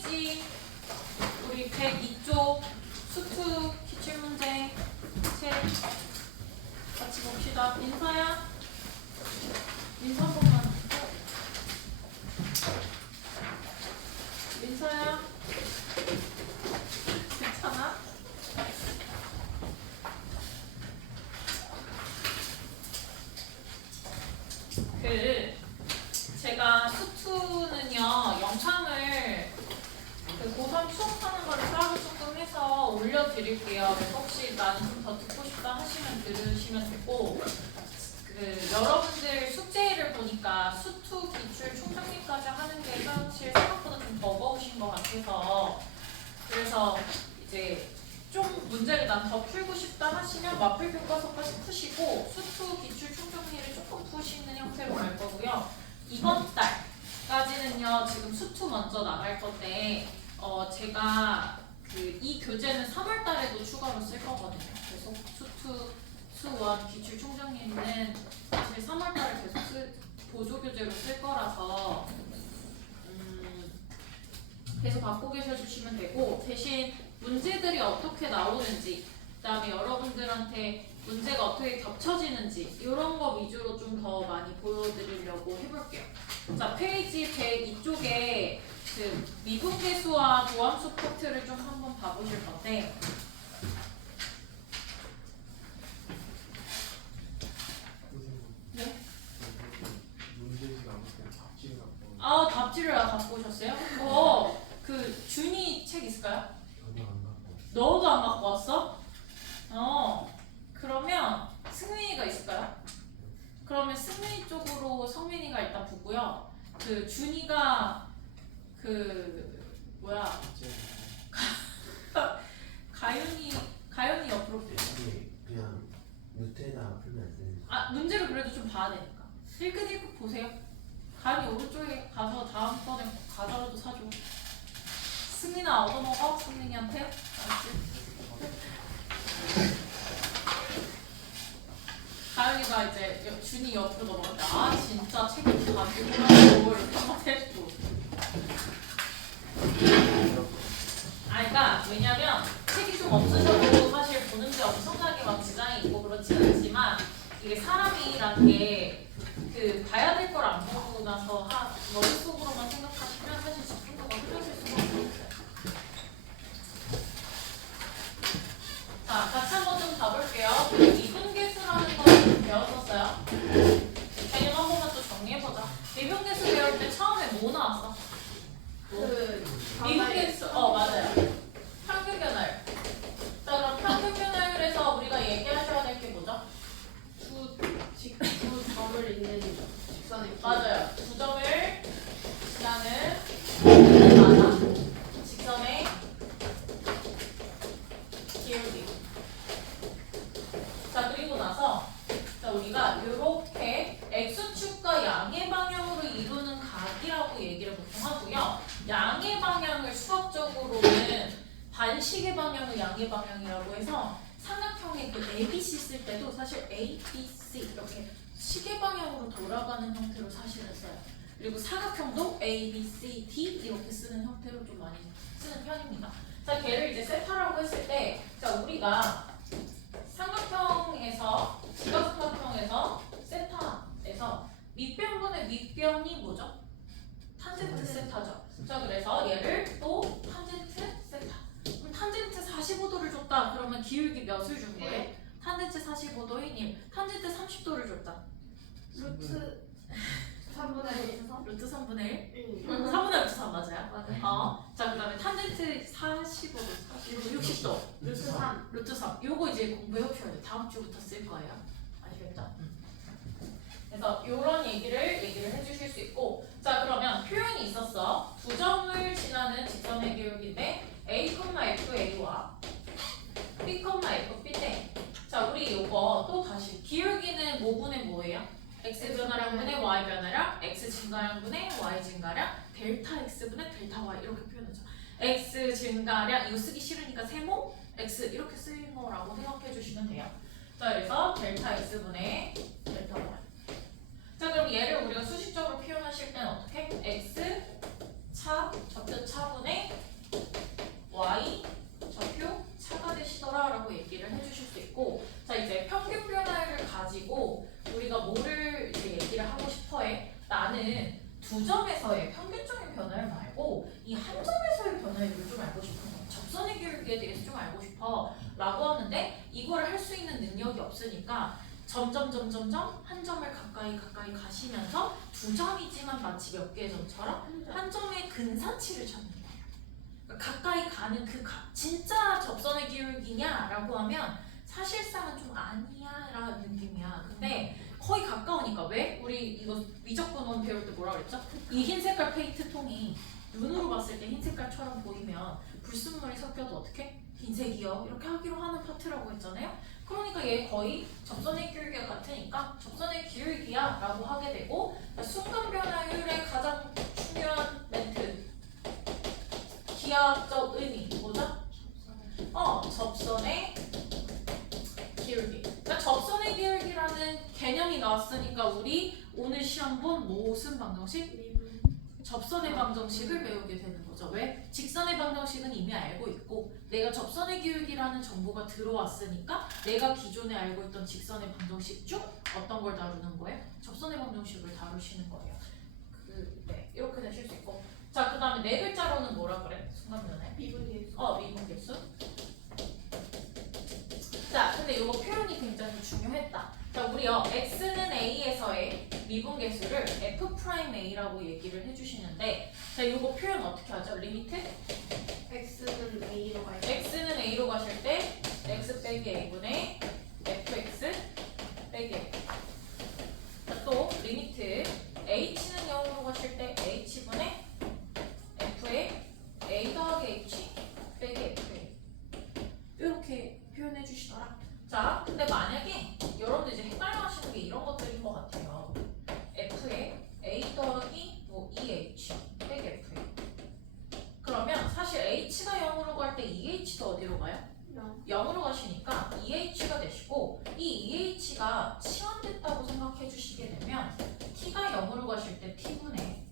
페이지 우리 102쪽 수투 기출문제 책 같이 봅시다. 민서야, 민서 한 번만. 민서야, 괜찮아? 제가 수투는요 영상을 고3 수업하는 거를 따로 조금 해서 올려드릴게요. 그래서 혹시 나는 좀 더 듣고 싶다 하시면 들으시면 되고, 여러분들 숙제를 보니까 수투 기출 총정리까지 하는 게 사실 생각보다 좀 버거우신 것 같아서, 그래서 이제 좀 문제를 난 더 풀고 싶다 하시면 마플 교과서까지 푸시고 수투 기출 총정리를 조금 푸시는 형태로 갈 거고요. 이번 달까지는요 지금 수투 먼저 나갈 건데 제가 이 교재는 3월 달에도 추가로 쓸 거거든요. 계속 수투 수원 기출 총정리는 사실 3월 달에 계속 보조 교재로 쓸 거라서 계속 갖고 계셔 주시면 되고, 대신 문제들이 어떻게 나오는지, 그다음에 여러분들한테 문제가 어떻게 겹쳐지는지 이런 거 위주로 좀 더 많이 보여드리려고 해볼게요. 자, 페이지 102쪽에 미분계수와 도함수 파트를 좀 한번 봐보실 건데, 네? 답지를 갖고 오셨어요? 준이 책 있을까요? 너도 안 갖고 왔어? 그러면 승민이가 있을까요? 그러면 승민이 쪽으로 성민이가 일단 붙고요. 준이가 가윤이 옆으로 붙여. 그냥 루테나 풀면 안 되는. 문제를 그래도 좀 봐야 되니까. 일끝 보세요. 가윤이 오른쪽에 가서 다음번에 과자라도 사줘. 승민아 얻어먹어. 승민이한테. 알았지? 가영이가 이제 준이 옆으로 넘어갔는데 진짜 책임 가지고 이렇게 한번 해주고. 그러니까 왜냐면 책이 좀 없으셔도 사실 보는데 엄청나게 막 지장이 있고 그렇진 않지만, 이게 사람이란 게 봐야 될 걸 안 보고 나서 머릿속으로만 생각하시면 사실 집중도가 흐려질 수가 없어요. 자, 같이 한번 좀 봐볼게요. 미분계수라는 걸 배웠었어요. 개념 한 번만 또 정리해보자. 미분계수 배울 때 처음에 뭐 나왔어? 미분계수, 맞아요. 평균변화율. 자, 그럼 평균변화율에서 우리가 얘기하셔야 될 게 뭐죠? 두 점을 잇는 직선의 길. 맞아요. 두 점을 지나는 맞아. 직선의 기울기. 자, 그리고 나서 우리가 이렇게 x축과 양의 방향으로 이루는 각이라고 얘기를 보통 하고요. 양의 방향을 수학적으로는 반식의 방향을 양의 방향이라고 해서, 삼각형의 ABC 쓸 때도 사실 ABC 이렇게 시계 방향으로 돌아가는 형태로 사실은 써요. 그리고 사각형도 ABCD 이렇게 쓰는 형태로 좀 많이 쓰는 편입니다. 자, 걔를 이제 세타라고 했을 때, 우리가 삼각형에서, 직각삼각형에서 세타에서 밑변분의 윗변이 뭐죠? 탄젠트 세타죠. 자, 그래서 얘를 또 탄젠트 세타. 그럼 탄젠트 45도를 줬다. 그러면 기울기 몇을 준 거예요? 탄젠트 45도인 탄젠트 30도를 줬다. 루트 3분의 1. 루트 3분의 1? 3분의 루트 3 맞아요? 자, 그 다음에 탄젠트 45도, 60도. 루트 3. 루트 3. 요거 이제 공부해 오셔야 돼요. 다음 주부터 쓸 거예요. 아시겠죠? 그래서 요런 얘기를 해주실 수 있고, 자, 그러면 표현이 있었어. 두 점을 지나는 직선의 기울기인데 A, F, A와 B, F, B인데, 자, 우리 요거 또 다시 기울기는 뭐분의 뭐예요? x 변화량분의 y 변화량, x 증가량분의 y 증가량, 델타 x분의 델타 y 이렇게 표현하죠. x 증가량, 이거 쓰기 싫으니까 세모 x 이렇게 쓰인 거라고 생각해 주시면 돼요. 자, 그래서 델타 x분의 델타 y. 자, 그럼 얘를 우리가 수식적으로 표현하실 때는 어떻게? x 차, 좌표 차분의 y 좌표 차가 되시더라라고 얘기를 해주실 수 있고, 자 이제 평균 변화율을 가지고 우리가 뭐를 이제 얘기를 하고 싶어해? 나는 두 점에서의 평균적인 변화율 말고 이 한 점에서의 변화율을 좀 알고 싶은 거야. 접선의 기울기에 대해서 좀 알고 싶어 라고 하는데 이거를 할 수 있는 능력이 없으니까 점점 한 점을 가까이 가시면서 두 점이지만 마치 몇 개의 점처럼 한 점의 근사치를 찾는 거예요. 그러니까 가까이 가는 그 진짜 접선의 기울기냐라고 하면 사실상은 좀 아니야라는 느낌이야. 근데 거의 가까우니까. 왜? 우리 이거 미적분원 배울 때 뭐라 그랬죠? 이 흰 색깔 페인트 통이 눈으로 봤을 때 흰 색깔처럼 보이면 불순물이 섞여도 어떻게? 흰색이요. 이렇게 하기로 하는 파트라고 했잖아요. 그러니까 얘 거의 접선의 기울기가 같으니까 접선의 기울기야 라고 하게 되고, 순간 변화율의 가장 중요한 멘트, 기하학적 의미 뭐죠? 접선의 기울기. 그러니까 접선의 기울기라는 개념이 나왔으니까 우리 오늘 시험 본 무슨 방정식? 접선의 방정식을 배우게 되는 거죠. 왜? 직선의 방정식은 이미 알고 있고 내가 접선의 기울기라는 정보가 들어왔으니까 내가 기존에 알고 있던 직선의 방정식 중 어떤 걸 다루는 거예요? 접선의 방정식을 다루시는 거예요. 네, 이렇게 되실 수 있고, 자, 그 다음에 네 글자로는 뭐라 그래? 순간변화율? 미분계수. 미분계수. 자, 근데 이거 표현이 굉장히 중요했다. 자, 우리요 x는 a에서의 미분계수를 f'a라고 얘기를 해주시는데, 자, 이거 표현 어떻게 하죠? 리미트? x는 a로 가요. x는 a로 가실 때 x 빼기 a분의 fx 빼기 a. 자, 또 리미트 h는 0으로 가실 때 h분의 f의 a 더하기 h 빼기 fa. 이렇게 표현해 주시더라. 자, 근데 만약에 여러분들 이제 헷갈려 하시는 게 이런 것들인 것 같아요. f의 a 더하기 뭐 2h 빼기 fa. 그러면 사실 h가 0으로 갈 때 2h도 어디로 가요? 0으로 가시니까 2h가 되시고, 이 2h가 치환됐다고 생각해 주시게 되면 t가 0으로 가실 때 t분의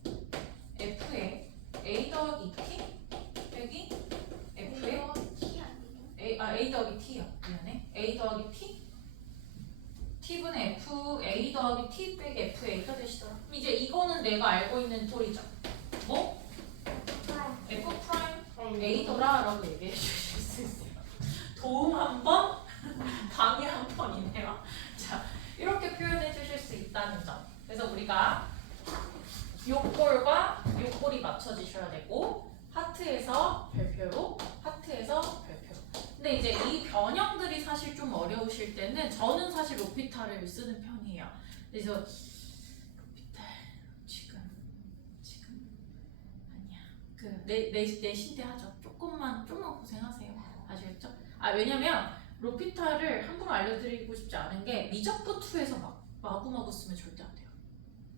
f의 a 더하기 t 빼기 f의 a 더하기 t요. 미안해. a 더하기 t t분의 f a 더하기 t 빼기 fa가 되시더라. 그럼 이제 이거는 내가 알고 있는 톨이죠. 뭐? f 프라임 a더라라고 얘기해 주실 수 있어요. 도움 한 번, 방해 한 번이네요. 자, 이렇게 표현해 주실 수 있다는 점. 그래서 우리가 요꼴과 요꼴이 맞춰지셔야 되고, 하트에서 별표로, 하트에서 별표로. 근데 이제 이 변형들이 사실 좀 어려우실 때는 저는 사실 로피탈을 쓰는 편이에요. 그래서 로피탈 지금 아니야. 내신 때 하죠. 조금만 고생하세요. 아시겠죠? 왜냐면 로피탈을 함부로 알려드리고 싶지 않은 게 미적분 2에서 마구마구 쓰면 절대 안 돼요.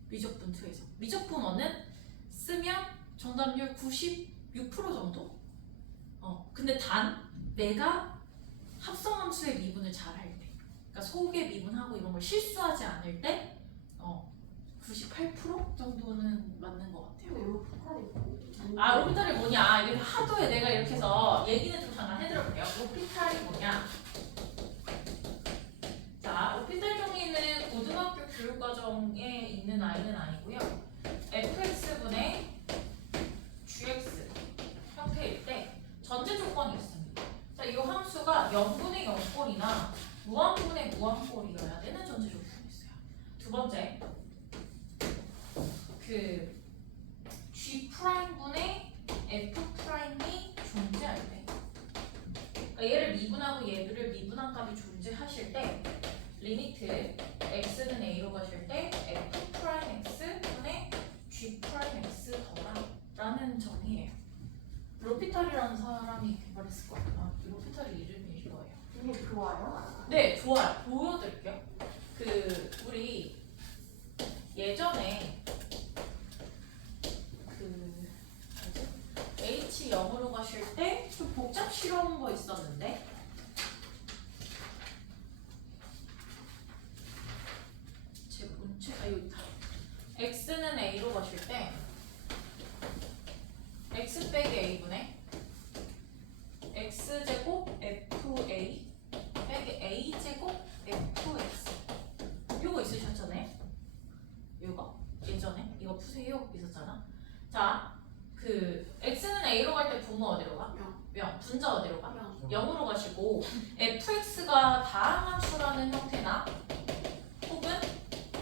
미적분 2에서. 미적분 1은 쓰면 정답률 96% 정도? 근데 단 내가 합성함수의 미분을 잘 할 때, 그러니까 속의 미분하고 이런 걸 실수하지 않을 때 98% 정도는 맞는 것 같아요. 로피탈이 뭐냐? 이게 하도에 내가 이렇게 해서 얘기는 좀 잠깐 해드려볼게요. 로피탈이 뭐냐? 자, 로피탈 정의는 고등학교 교육과정에 있는 아이는 아니고요. fx분의 gx 형태일 때 전제 조건이 있습니다. 자, 이 함수가 0분의 0꼴이나 무한분의 무한꼴이어야 되는 전제 조건이 있어요. 두 번째, 그 G'분의 F'이 존재할 때, 그러니까 얘를 미분하고 얘를 미분한 값이 존재하실 때 리미트 x는 a로 가실 때 F'x분의 G'x 더라 라는 정의예요. 로피탈이라는 사람이 개발했을 거예요. 로피탈의 이름일 거예요. 이게 좋아요? 네, 좋아요. 보여드릴게요. 우리 예전에 H 0으로 가실 때 좀 복잡스러운 거 있었는데, 제 본체가 여기 다. X는 A로 가실 때 때 분모 어디로 가? 영. 명. 분자 어디로 가? 영. 0으로 가시고 fx가 다항한 수라는 형태나 혹은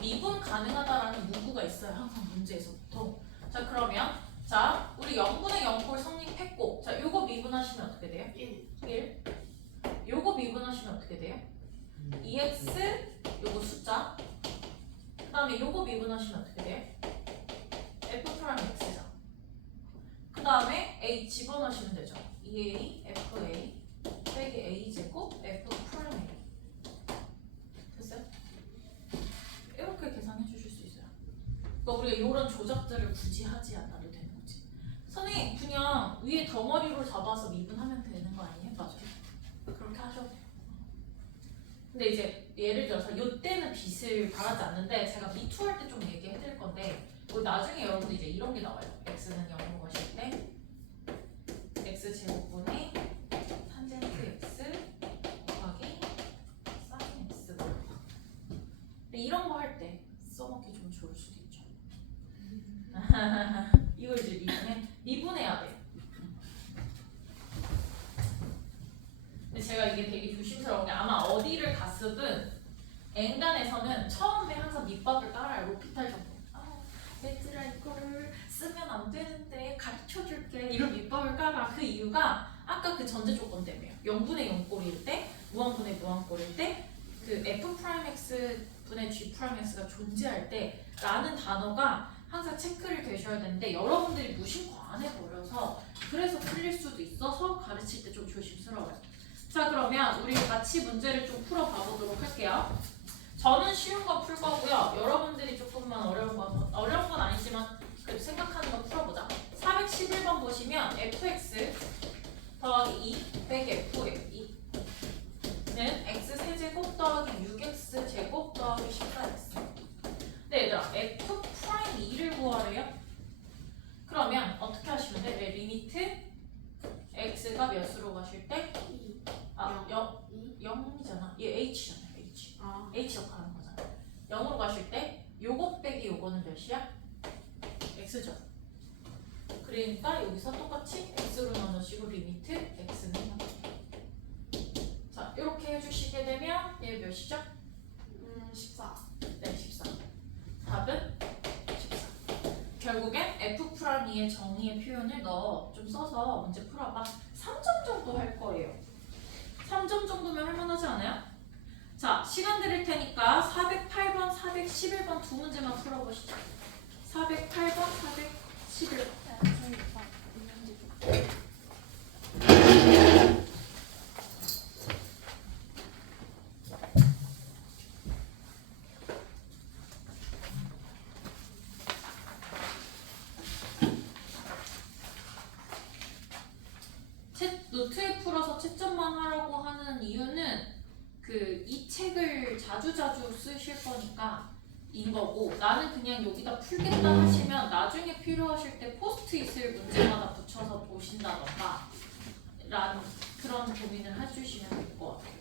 미분 가능하다라는 문구가 있어요. 항상 문제에서부터. 자 그러면 자 우리 0분의 0꼴 성립했고 자 요거 미분하시면 어떻게 돼요? 1. 1. 요거 미분하시면 어떻게 돼요? 2x 요거 숫자 그 다음에 요거 미분하시면 어떻게 돼요? f 프라임 x죠. 그 다음에 a 집어넣으시면 되죠. 2a fa 빼기 a 제곱 f 프라임 a 됐어요? 이렇게 계산해 주실 수 있어요. 그러니까 우리가 이런 조작들을 굳이 하지 않아도 되는 거지. 선생님 그냥 위에 덩어리로 잡아서 미분하면 되는 거 아니에요? 맞아요. 그렇게 하셔도 돼요. 근데 이제 예를 들어서 이때는 빚을 바라지 않는데 제가 미투할 때 좀 얘기해 드릴 건데 뭐 나중에 여러분들 이제 이런 게 나와요. x는 0으로 가실 때 x 제곱분의 탄젠트 x 곱하기 사인 x. 근데 이런 거 할 때 써먹기 좀 좋을 수도 있죠. 이걸 이제 미분해야 돼요. 근데 제가 이게 되게 조심스러운 게 아마 어디를 갔으든 N간에서는 처음에 항상 밑밥을 깔아요. 로피탈 정도. 얘들아 이거를 쓰면 안 되는데 가르쳐줄게 이런 밑밥을 깔아. 그 이유가 아까 그 전제 조건 때문에요. 0분의 0꼴일 때 무한분의 무한꼴일 때 그 f 프라임 x 분의 g 프라임 x가 존재할 때 라는 단어가 항상 체크를 되셔야 되는데 여러분들이 무심코 안 해버려서 그래서 풀릴 수도 있어서 가르칠 때 좀 조심스러워요. 자 그러면 우리 같이 문제를 좀 풀어봐 보도록 할게요. 저는 쉬운 거 풀 거고요. 여러분들이 조금만 어려운 건 아니지만 그래도 생각하는 거 풀어보자. 411번 보시면 fx 더하기 2 빼기 fx 는 x 세제곱 더하기 6x 제곱 더하기 14x. 네 얘들아 f 프라임 2를 구하래요. 그러면 어떻게 하시면 돼? 네, 리미트 x가 몇으로 가실 때? 2. 아, 2. 0이잖아. 얘 h잖아. h. 아. h 역할하는 거잖아. 0으로 가실 때 요거 빼기 요거는 몇이야? x죠. 그러니까 여기서 똑같이 x로 나누시고 리미트 x는 0. 자 이렇게 해주시게 되면 얘 몇이죠? 14. 네 14. 답은 14. 결국엔 f 프라임 2의 정의의 표현을 너 좀 써서 문제 풀어봐. 3점 정도 할 거예요. 3점 정도면 할만하지 않아요? 자, 시간 드릴 테니까 408번, 411번 두 문제만 풀어보시죠. 408번, 411번. 노트에 풀어서 채점만 하라고 하는 이유는 이 책을 자주자주 쓰실 거니까 인 거고 나는 그냥 여기다 풀겠다 하시면 나중에 필요하실 때 포스트잇을 문제마다 붙여서 보신다던가 라는 그런 고민을 해주시면 될 것 같아요.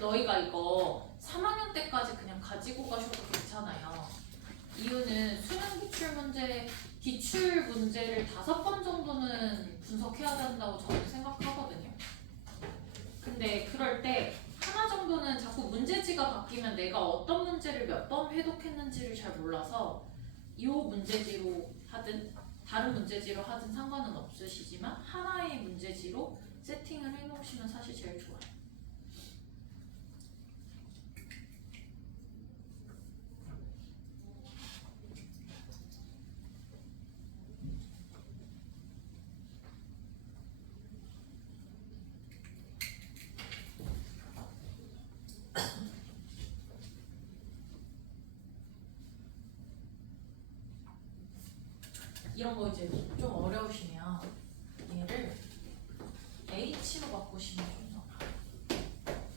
너희가 이거 3학년 때까지 그냥 가지고 가셔도 괜찮아요. 이유는 수능 기출 문제를 5번 정도는 분석해야 된다고 저는 생각하거든요. 근데 그럴 때 하나 정도는 자꾸 문제지가 바뀌면 내가 어떤 문제를 몇 번 회독했는지를 잘 몰라서 이 문제지로 하든 다른 문제지로 하든 상관은 없으시지만 하나의 문제지로 세팅을 해놓으시면 사실 제일 좋아요. 이런 거 이제 좀 어려우시면 얘를 H로 바꾸시면 좀 더 나아요.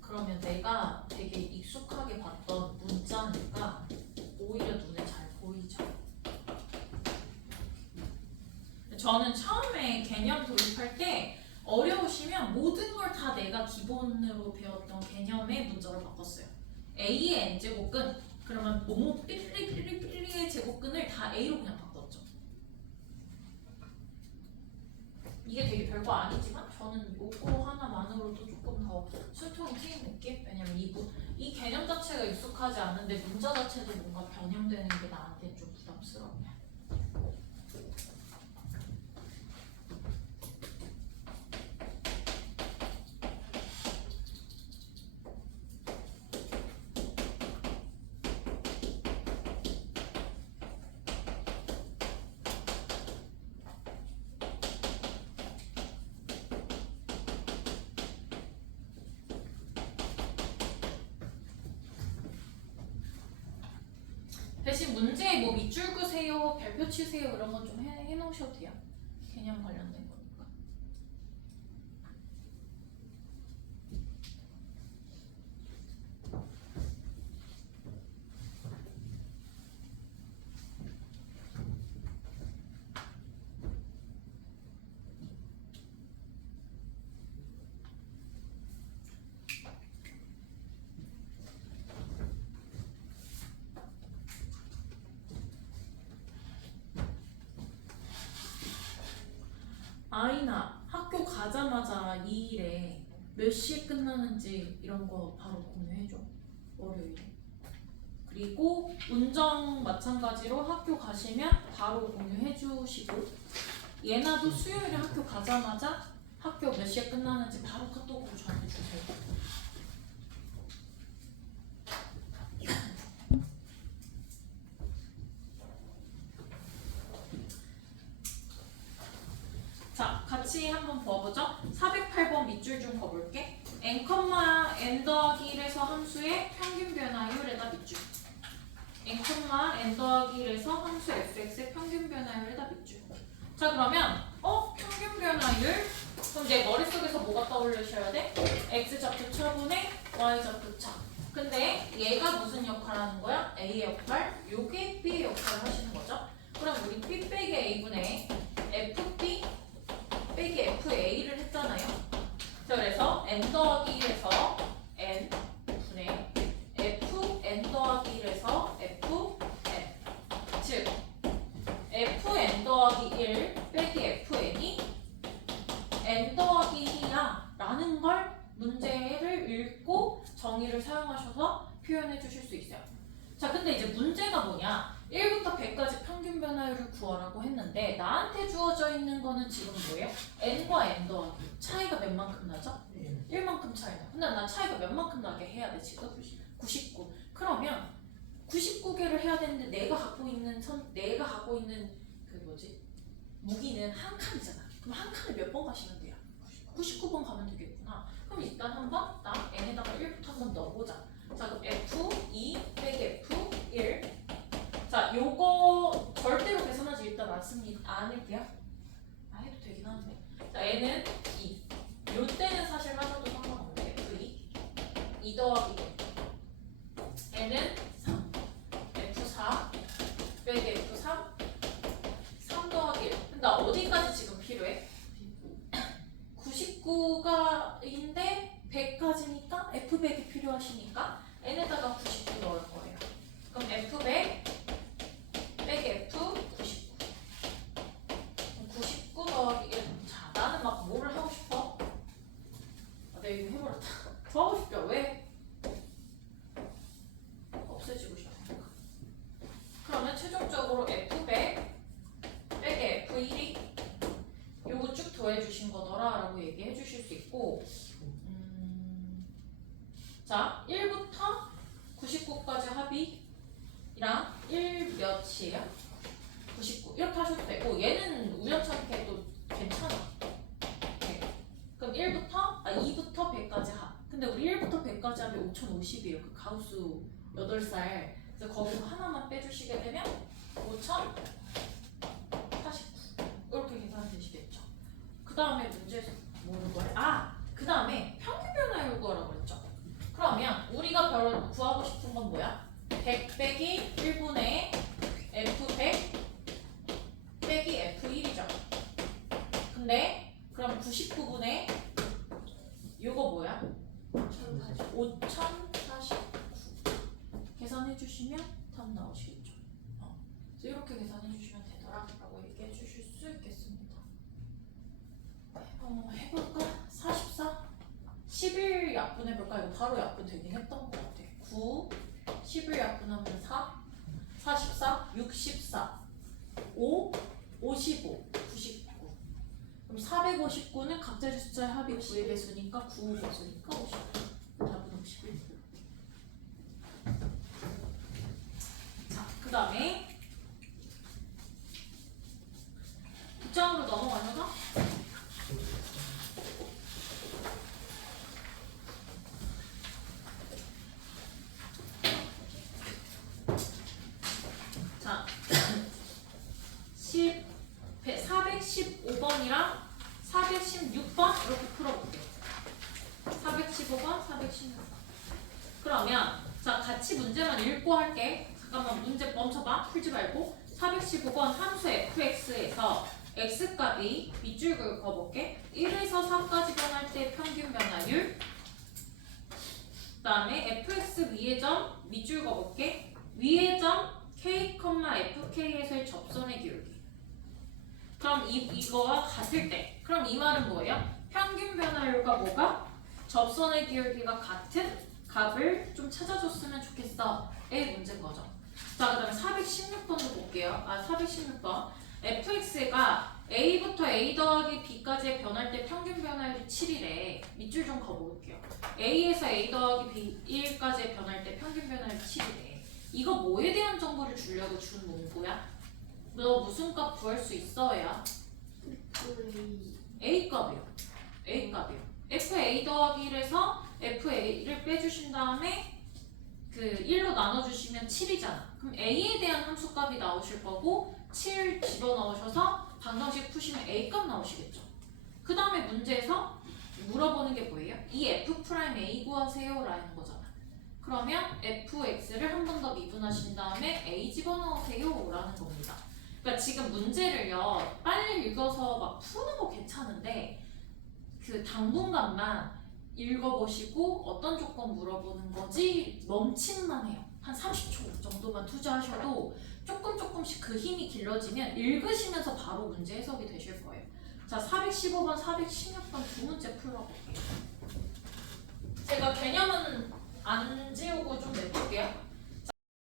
그러면 내가 되게 익숙하게 봤던 문자니까 오히려 눈에 잘 보이죠. 저는 처음에 개념 도입할 때 어려우시면 모든 걸 다 내가 기본으로 배웠던 개념의 문자로 바꿨어요. A의 n제곱근 그러면 뭐뭐 삐리삐리삐리의 제곱근을 다 A로 그냥 바꿨죠. 이게 되게 별거 아니지만 저는 요거 하나만으로도 조금 더 숨통이 트인 느낌? 왜냐면 이 개념 자체가 익숙하지 않은데 문자 자체도 뭔가 변형되는 게 나한테 좀 부담스러워요. 대신 문제에 뭐 밑줄 그세요, 별표 치세요 이런 건 좀 해놓으셔도 돼요. 개념 관련된 거니까. 아이나 학교 가자마자 이 일에 몇 시에 끝나는지 이런 거 바로 공유해줘. 월요일에. 그리고 운정 마찬가지로 학교 가시면 바로 공유해주시고 예나도 수요일에 학교 가자마자 학교 몇 시에 끝나는지 바로 카톡으로 저한테 주세요. 자, 같이 한번 봐보죠. 408번 밑줄 좀 봐볼게. n, n 더하기 1에서 함수의 평균 변화율에다 밑줄. n, n 더하기 1에서 함수 fx의 평균 변화율에다 밑줄. 자, 그러면 평균 변화율. 그럼 내 머릿속에서 뭐가 떠올리셔야 돼? x좌표 차분의 y좌표 차. 근데 얘가 무슨 역할을 하는 거야? a의 역할, 요게 b의 역할을 하시는 거죠. 그럼 우리 b 빼기 a분의 fb 빼기 FA를 했잖아요. 자, 그래서 n 더하기 1에서 n 분의 f n 더하기 1에서 f n 즉 f n 더하기 1 빼기 f n이 n 더하기 2야 라는 걸 문제를 읽고 정의를 사용하셔서 표현해 주실 수 있어요. 자, 근데 이제 문제가 뭐냐? 1부터 100까지 평균 변화율을 구하라고 했는데 나한테 주어져 있는 거는 지금 뭐예요? n과 n 더하기 차이가 몇 만큼 나죠? 1만큼 차이나. 근데 나 차이가 몇 만큼 나게 해야 돼 지금? 99. 그러면 99개를 해야 되는데 내가 갖고 있는 그 뭐지? 무기는 한 칸이잖아. 그럼 한 칸을 몇 번 가시면 돼요? 99번 가면 되겠구나. 그럼 일단 한번 나 n에다가 1부터 한번 넣어보자. 자, 그럼 f2 빼기 f1. 자, 요거 절대로 계산하지 일단 않을게요. 해도 되긴 하는데. 자, n은 2. 요 때는 사실 하셔도 상관없는데 f2 2 더하기 n은 3 f4 빼기 f3 3 더하기 1. 나 어디까지 지금 필요해? 99가인데 100까지니까 f100이 필요하시니까 n에다가 99 넣을 거예요. 그럼 f100 빼기 f99 99 더하기 1. 자, 나는 막 뭐를 하고 싶어? 내가 이거 해버렸다. 더 하고 싶죠? 왜? 없애지고 싶으니까. 그러면 최종적으로 f100 빼기 f1이 요거 쭉 더해주신 거더라 라고 얘기해 주실 수 있고 자, 1부터 99까지 합이랑 1 몇이에요? 99 이렇게 하셔도 되고 얘는 우연찮게도 괜찮아. 네. 그럼 2부터 100까지 합. 근데 우리 1부터 100까지 하면 5050이에요. 그 가우스 8살. 그래서 거기서 하나만 빼주시게 되면 5089 이렇게 계산되시겠죠. 그 다음에 문제에서 뭐를 구하래? 그 다음에 평균 변화율 구하라고 그랬죠. 그러면 우리가 구하고 싶은 건 뭐야? 100 빼기 1분의 f100 빼기 f1이죠. 근데 그럼 99분의 요거 뭐야? 5049 계산해 주시면 답 나오시겠죠. 그래서 이렇게 계산해 주시면 되더라 라고 얘기해 주실 수 있겠습니다. 해볼까? 44 11 약분해볼까? 이거 바로 약분 되긴 했던 것 같아. 9 11 약분하면 4 44 64 5 55 99. 그럼 459는 각자의 숫자의 합이 9의 배수니까 9 배수니까 59. 답은 51. 자, 그 다음에 뒷장으로 넘어가려나? 자, 415번이랑 416번 이렇게 풀어볼게요. 415번, 416번. 그러면 자 같이 문제만 읽고 할게. 잠깐만 문제 멈춰봐. 풀지 말고. 415번 함수 fx에서 x값이 밑줄 긋어볼게. 1에서 4까지 변할 때 평균 변화율. 그 다음에 fx 위의 점 밑줄 그어볼게. 위의 점 k, fk에서의 접선의 기울기. 그럼 이거와 같을 때 그럼 이 말은 뭐예요? 평균 변화율과 뭐가? 접선의 기울기가 같은 값을 좀 찾아줬으면 좋겠어 의 문제인 거죠. 자, 그 다음에 416번도 볼게요. 416번 fx가 a부터 a 더하기 b까지 변할 때 평균 변화율이 7이래. 밑줄 좀 그어볼게요. a에서 a 더하기 b 1까지 변할 때 평균 변화율이 7이래. 이거 뭐에 대한 정보를 주려고 준 문구야? 너 무슨 값 구할 수 있어야? a 값이요. a 값이요. fa 더하기 1에서 fa를 빼주신 다음에 그 1로 나눠주시면 7이잖아. 그럼 a에 대한 함수값이 나오실 거고 7 집어넣으셔서 방정식 푸시면 a 값 나오시겠죠. 그 다음에 문제에서 물어보는 게 뭐예요? 이 f'(a) 구하세요 라는 거잖아. 그러면 fx를 한 번 더 미분하신 다음에 a 집어넣으세요 라는 겁니다. 그러니까 지금 문제를요 빨리 읽어서 막 푸는 거 괜찮은데 그 당분간만 읽어보시고 어떤 조건 물어보는 거지 멈칫만 해요. 한 30초 정도만 투자하셔도 조금씩 그 힘이 길러지면 읽으시면서 바로 문제 해석이 되실 거예요. 자, 415번, 416번 두 문제 풀어볼게요. 제가 개념은 안